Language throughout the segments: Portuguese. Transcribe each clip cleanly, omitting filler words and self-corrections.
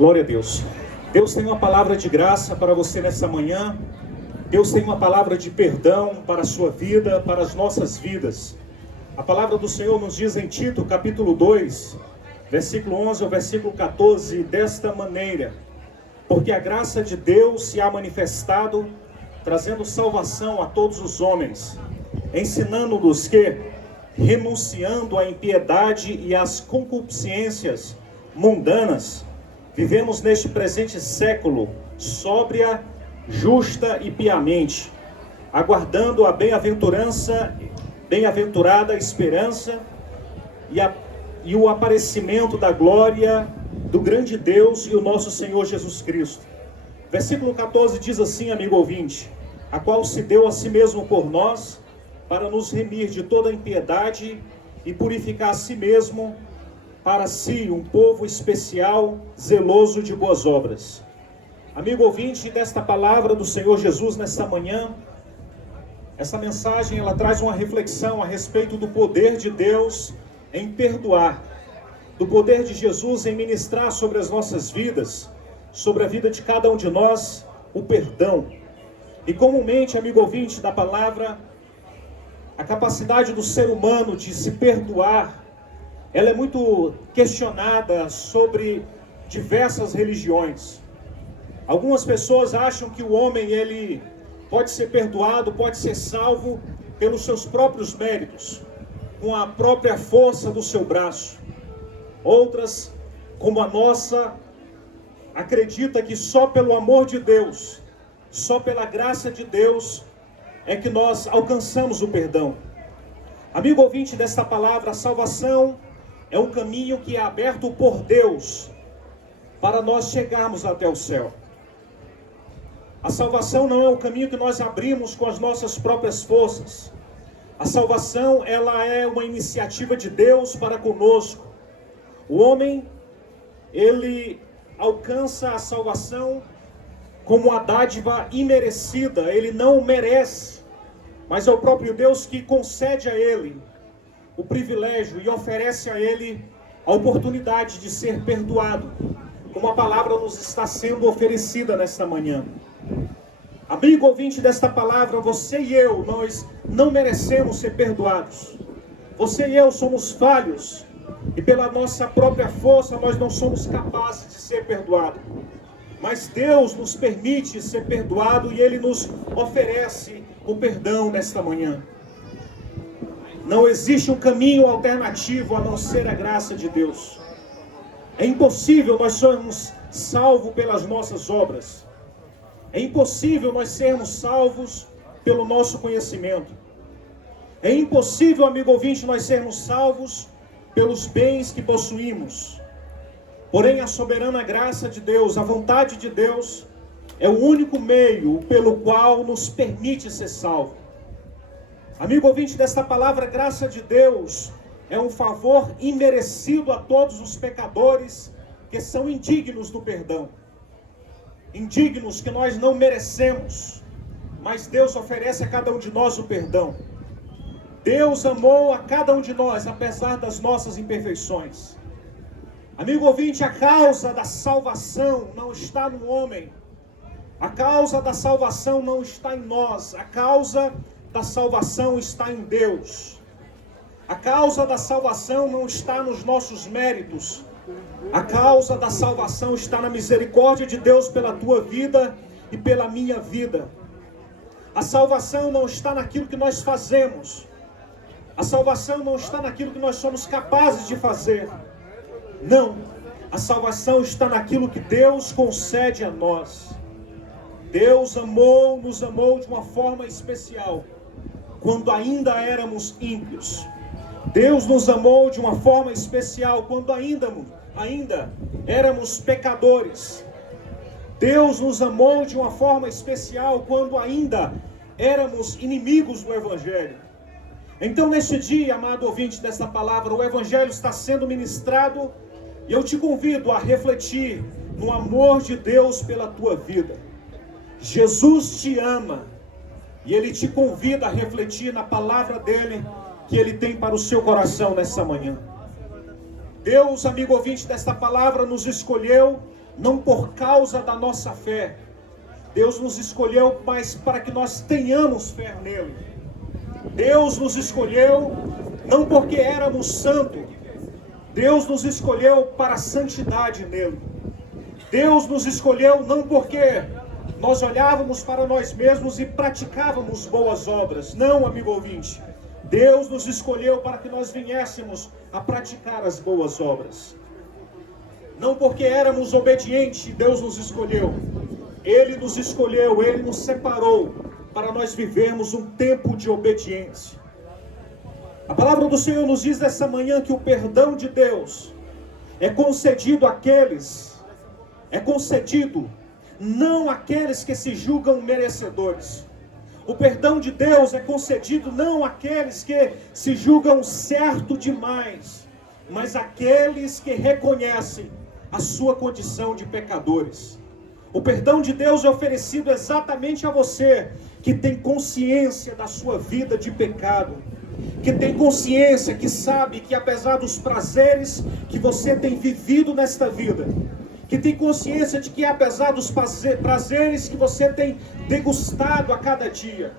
Glória a Deus. Deus tem uma palavra de graça para você nessa manhã. Deus tem uma palavra de perdão para a sua vida, para as nossas vidas. A palavra do Senhor nos diz em Tito, capítulo 2, versículo 11 ao versículo 14, desta maneira: porque a graça de Deus se há manifestado, trazendo salvação a todos os homens, ensinando-nos que, renunciando à impiedade e às concupiscências mundanas, vivemos neste presente século sóbria, justa e piamente, aguardando a bem-aventurada esperança e o aparecimento da glória do grande Deus e o nosso Senhor Jesus Cristo. Versículo 14 diz assim, amigo ouvinte: a qual se deu a si mesmo por nós, para nos remir de toda impiedade e purificar a si mesmo, para si um povo especial, zeloso de boas obras. Amigo ouvinte desta palavra do Senhor Jesus nesta manhã, essa mensagem ela traz uma reflexão a respeito do poder de Deus em perdoar, do poder de Jesus em ministrar sobre as nossas vidas, sobre a vida de cada um de nós, o perdão. E comumente, amigo ouvinte da palavra, a capacidade do ser humano de se perdoar, ela é muito questionada sobre diversas religiões. Algumas pessoas acham que o homem ele pode ser perdoado, pode ser salvo pelos seus próprios méritos, com a própria força do seu braço. Outras, como a nossa, acredita que só pelo amor de Deus, só pela graça de Deus é que nós alcançamos o perdão. Amigo ouvinte desta palavra, a salvação é um caminho que é aberto por Deus para nós chegarmos até o céu. A salvação não é um caminho que nós abrimos com as nossas próprias forças. A salvação, ela é uma iniciativa de Deus para conosco. O homem, ele alcança a salvação como uma dádiva imerecida. Ele não merece, mas é o próprio Deus que concede a ele o privilégio e oferece a ele a oportunidade de ser perdoado, como a palavra nos está sendo oferecida nesta manhã. Amigo ouvinte desta palavra, você e eu, nós não merecemos ser perdoados. Você e eu somos falhos e pela nossa própria força nós não somos capazes de ser perdoados. Mas Deus nos permite ser perdoado e Ele nos oferece o perdão nesta manhã. Não existe um caminho alternativo a não ser a graça de Deus. É impossível nós sermos salvos pelas nossas obras. É impossível nós sermos salvos pelo nosso conhecimento. É impossível, amigo ouvinte, nós sermos salvos pelos bens que possuímos. Porém, a soberana graça de Deus, a vontade de Deus, é o único meio pelo qual nos permite ser salvo. Amigo ouvinte desta palavra, graça de Deus é um favor imerecido a todos os pecadores que são indignos do perdão. Indignos que nós não merecemos, mas Deus oferece a cada um de nós o perdão. Deus amou a cada um de nós, apesar das nossas imperfeições. Amigo ouvinte, a causa da salvação não está no homem. A causa da salvação não está em nós. A causa da salvação está em Deus. A causa da salvação não está nos nossos méritos. A causa da salvação está na misericórdia de Deus pela tua vida e pela minha vida. A salvação não está naquilo que nós fazemos. A salvação não está naquilo que nós somos capazes de fazer. Não, a salvação está naquilo que Deus concede a nós. Deus nos amou de uma forma especial, quando ainda éramos ímpios. Deus nos amou de uma forma especial, quando ainda éramos pecadores. Deus nos amou de uma forma especial, quando ainda éramos inimigos do Evangelho. Então, neste dia, amado ouvinte desta palavra, o Evangelho está sendo ministrado e eu te convido a refletir no amor de Deus pela tua vida. Jesus te ama e Ele te convida a refletir na palavra dEle que Ele tem para o seu coração nessa manhã. Deus, amigo ouvinte desta palavra, nos escolheu, não por causa da nossa fé. Deus nos escolheu, mas para que nós tenhamos fé nele. Deus nos escolheu não porque éramos santos. Deus nos escolheu para a santidade nele. Deus nos escolheu não porque nós olhávamos para nós mesmos e praticávamos boas obras. Não, amigo ouvinte. Deus nos escolheu para que nós viéssemos a praticar as boas obras. Não porque éramos obedientes, Deus nos escolheu. Ele nos escolheu, Ele nos separou para nós vivermos um tempo de obediência. A palavra do Senhor nos diz nessa manhã que o perdão de Deus é concedido não àqueles que se julgam merecedores. O perdão de Deus é concedido não àqueles que se julgam certo demais, mas àqueles que reconhecem a sua condição de pecadores. O perdão de Deus é oferecido exatamente a você que tem consciência da sua vida de pecado, que tem consciência, que sabe que apesar dos prazeres que você tem vivido nesta vida, que tem consciência de que apesar dos prazeres que você tem degustado a cada dia,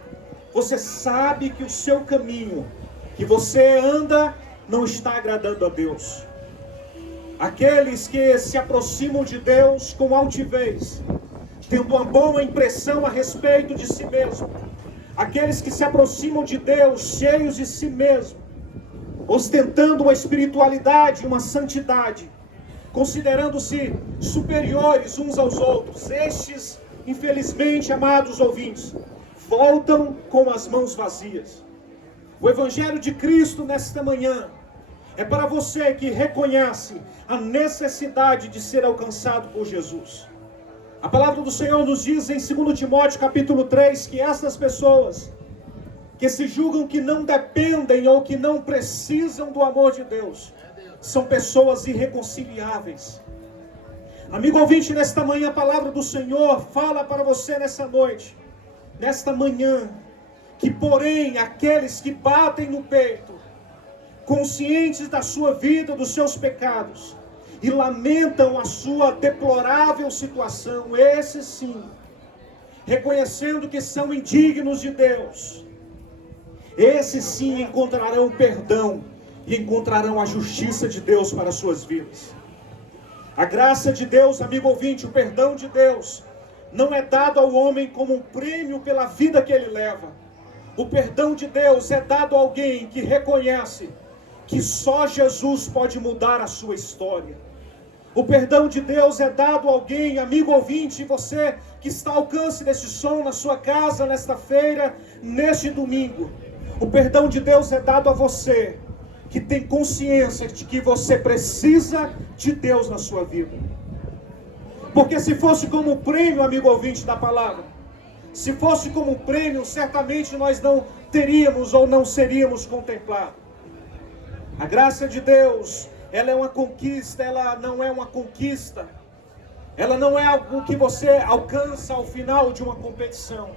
você sabe que o seu caminho, que você anda, não está agradando a Deus. Aqueles que se aproximam de Deus com altivez, tendo uma boa impressão a respeito de si mesmo. Aqueles que se aproximam de Deus cheios de si mesmo, ostentando uma espiritualidade, uma santidade, considerando-se superiores uns aos outros. Estes, infelizmente, amados ouvintes, voltam com as mãos vazias. O Evangelho de Cristo nesta manhã é para você que reconhece a necessidade de ser alcançado por Jesus. A palavra do Senhor nos diz em 2 Timóteo capítulo 3, que essas pessoas que se julgam que não dependem ou que não precisam do amor de Deus, são pessoas irreconciliáveis. Amigo ouvinte, nesta manhã a palavra do Senhor fala para você nessa noite, nesta manhã, que porém aqueles que batem no peito, conscientes da sua vida, dos seus pecados, e lamentam a sua deplorável situação, esses sim, reconhecendo que são indignos de Deus, esses sim encontrarão perdão e encontrarão a justiça de Deus para as suas vidas. A graça de Deus, amigo ouvinte, o perdão de Deus, não é dado ao homem como um prêmio pela vida que ele leva. O perdão de Deus é dado a alguém que reconhece que só Jesus pode mudar a sua história. O perdão de Deus é dado a alguém, amigo ouvinte, você que está ao alcance deste som na sua casa, nesta feira, neste domingo. O perdão de Deus é dado a você que tem consciência de que você precisa de Deus na sua vida. Porque se fosse como um prêmio, amigo ouvinte da palavra, se fosse como um prêmio, certamente nós não teríamos ou não seríamos contemplados. A graça de Deus, ela é uma conquista, ela não é uma conquista. Ela não é algo que você alcança ao final de uma competição.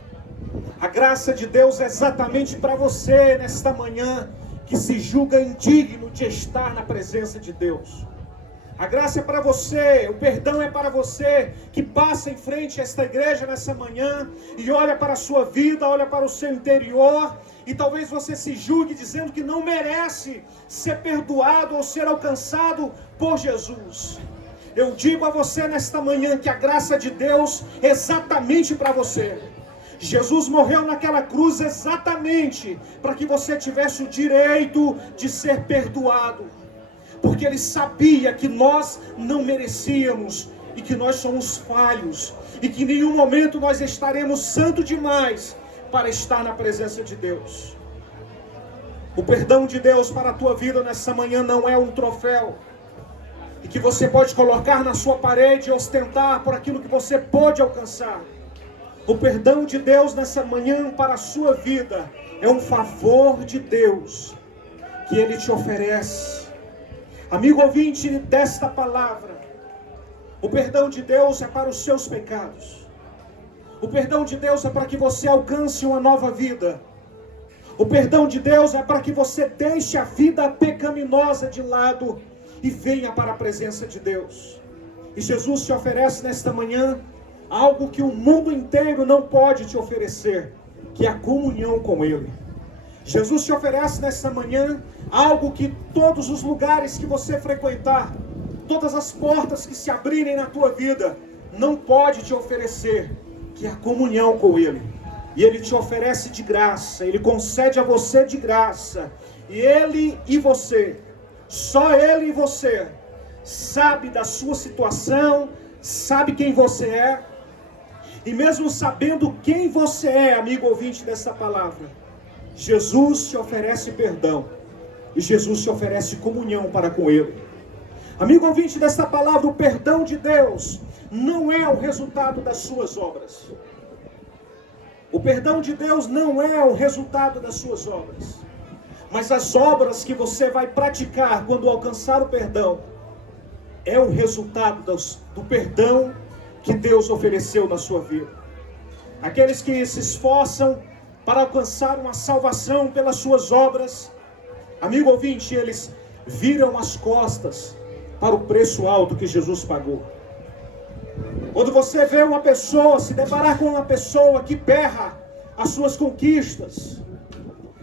A graça de Deus é exatamente para você nesta manhã, que se julga indigno de estar na presença de Deus. A graça é para você, o perdão é para você que passa em frente a esta igreja nessa manhã e olha para a sua vida, olha para o seu interior e talvez você se julgue dizendo que não merece ser perdoado ou ser alcançado por Jesus. Eu digo a você nesta manhã que a graça de Deus é exatamente para você. Jesus morreu naquela cruz exatamente para que você tivesse o direito de ser perdoado. Porque Ele sabia que nós não merecíamos e que nós somos falhos. E que em nenhum momento nós estaremos santos demais para estar na presença de Deus. O perdão de Deus para a tua vida nessa manhã não é um troféu e que você pode colocar na sua parede e ostentar por aquilo que você pode alcançar. O perdão de Deus nessa manhã para a sua vida é um favor de Deus que Ele te oferece. Amigo ouvinte desta palavra, o perdão de Deus é para os seus pecados. O perdão de Deus é para que você alcance uma nova vida. O perdão de Deus é para que você deixe a vida pecaminosa de lado e venha para a presença de Deus. E Jesus te oferece nesta manhã algo que o mundo inteiro não pode te oferecer, que é a comunhão com Ele. Jesus te oferece nesta manhã algo que todos os lugares que você frequentar, todas as portas que se abrirem na tua vida, não pode te oferecer, que é a comunhão com Ele. E Ele te oferece de graça, Ele concede a você de graça. E Ele e você, só Ele e você, sabe da sua situação, sabe quem você é. E mesmo sabendo quem você é, amigo ouvinte dessa palavra, Jesus te oferece perdão. E Jesus te oferece comunhão para com Ele. Amigo ouvinte desta palavra, o perdão de Deus não é o resultado das suas obras. O perdão de Deus não é o resultado das suas obras. Mas as obras que você vai praticar quando alcançar o perdão, é o resultado do perdão que Deus ofereceu na sua vida. Aqueles que se esforçam para alcançar uma salvação pelas suas obras, amigo ouvinte, eles viram as costas para o preço alto que Jesus pagou. Quando você vê uma pessoa, se deparar com uma pessoa que berra as suas conquistas,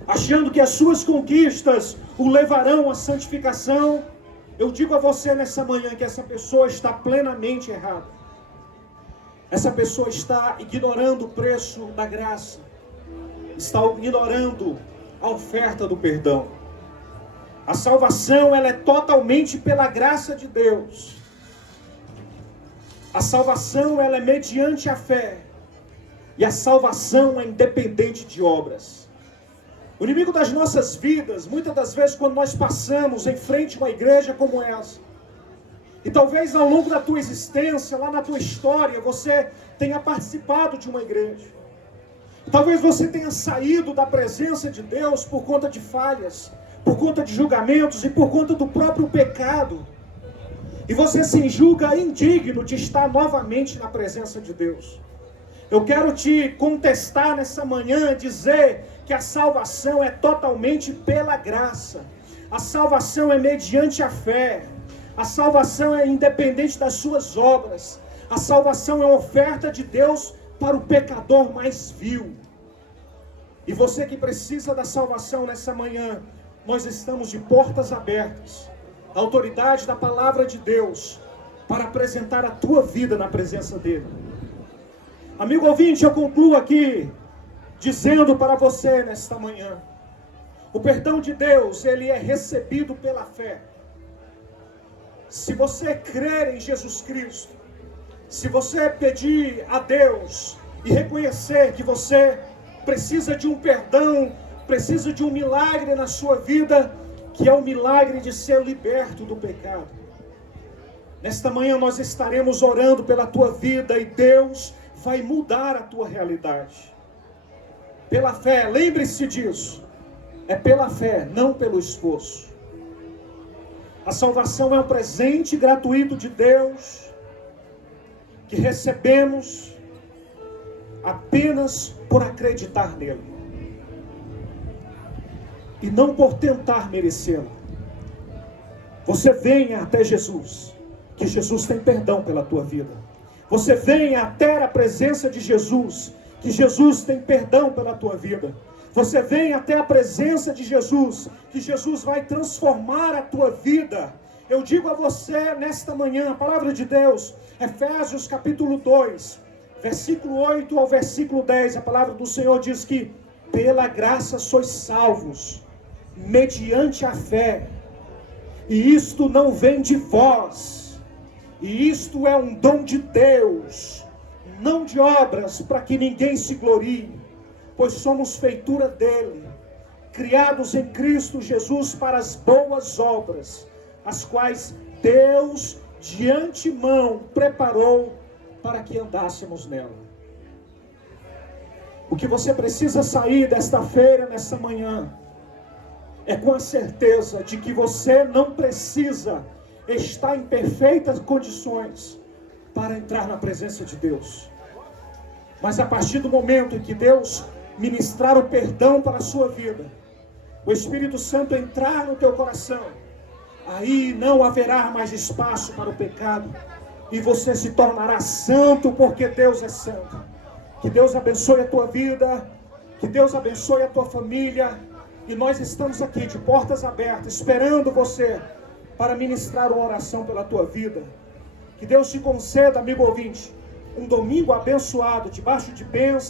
achando que as suas conquistas o levarão à santificação, eu digo a você nessa manhã que essa pessoa está plenamente errada. Essa pessoa está ignorando o preço da graça, está ignorando a oferta do perdão. A salvação, ela é totalmente pela graça de Deus. A salvação, ela é mediante a fé. E a salvação é independente de obras. O inimigo das nossas vidas, muitas das vezes quando nós passamos em frente a uma igreja como essa, e talvez ao longo da tua existência, lá na tua história, você tenha participado de uma igreja. Talvez você tenha saído da presença de Deus por conta de falhas, por conta de julgamentos e por conta do próprio pecado. E você se julga indigno de estar novamente na presença de Deus. Eu quero te contestar nessa manhã, dizer que a salvação é totalmente pela graça. A salvação é mediante a fé. A salvação é independente das suas obras. A salvação é oferta de Deus para o pecador mais vil. E você que precisa da salvação nessa manhã, nós estamos de portas abertas, a autoridade da palavra de Deus, para apresentar a tua vida na presença dele. Amigo ouvinte, eu concluo aqui dizendo para você nesta manhã, o perdão de Deus, ele é recebido pela fé. Se você crer em Jesus Cristo, se você pedir a Deus e reconhecer que você precisa de um perdão, precisa de um milagre na sua vida, que é o milagre de ser liberto do pecado. Nesta manhã nós estaremos orando pela tua vida e Deus vai mudar a tua realidade. Pela fé, lembre-se disso. É pela fé, não pelo esforço. A salvação é um presente gratuito de Deus, que recebemos apenas por acreditar nele. E não por tentar merecê-lo. Você venha até Jesus, que Jesus tem perdão pela tua vida. Você venha até a presença de Jesus, que Jesus tem perdão pela tua vida. Você venha até a presença de Jesus, que Jesus vai transformar a tua vida. Eu digo a você nesta manhã, a palavra de Deus, Efésios capítulo 2, versículo 8 ao versículo 10, a palavra do Senhor diz que pela graça sois salvos, mediante a fé, e isto não vem de vós, e isto é um dom de Deus, não de obras, para que ninguém se glorie, pois somos feitura dele, criados em Cristo Jesus para as boas obras, as quais Deus de antemão preparou para que andássemos nela. O que você precisa sair desta feira, nessa manhã, é com a certeza de que você não precisa estar em perfeitas condições para entrar na presença de Deus. Mas a partir do momento em que Deus ministrar o perdão para a sua vida, o Espírito Santo entrar no teu coração, aí não haverá mais espaço para o pecado, e você se tornará santo, porque Deus é santo. Que Deus abençoe a tua vida, que Deus abençoe a tua família, e nós estamos aqui de portas abertas, esperando você para ministrar uma oração pela tua vida. Que Deus te conceda, amigo ouvinte, um domingo abençoado, debaixo de bênçãos.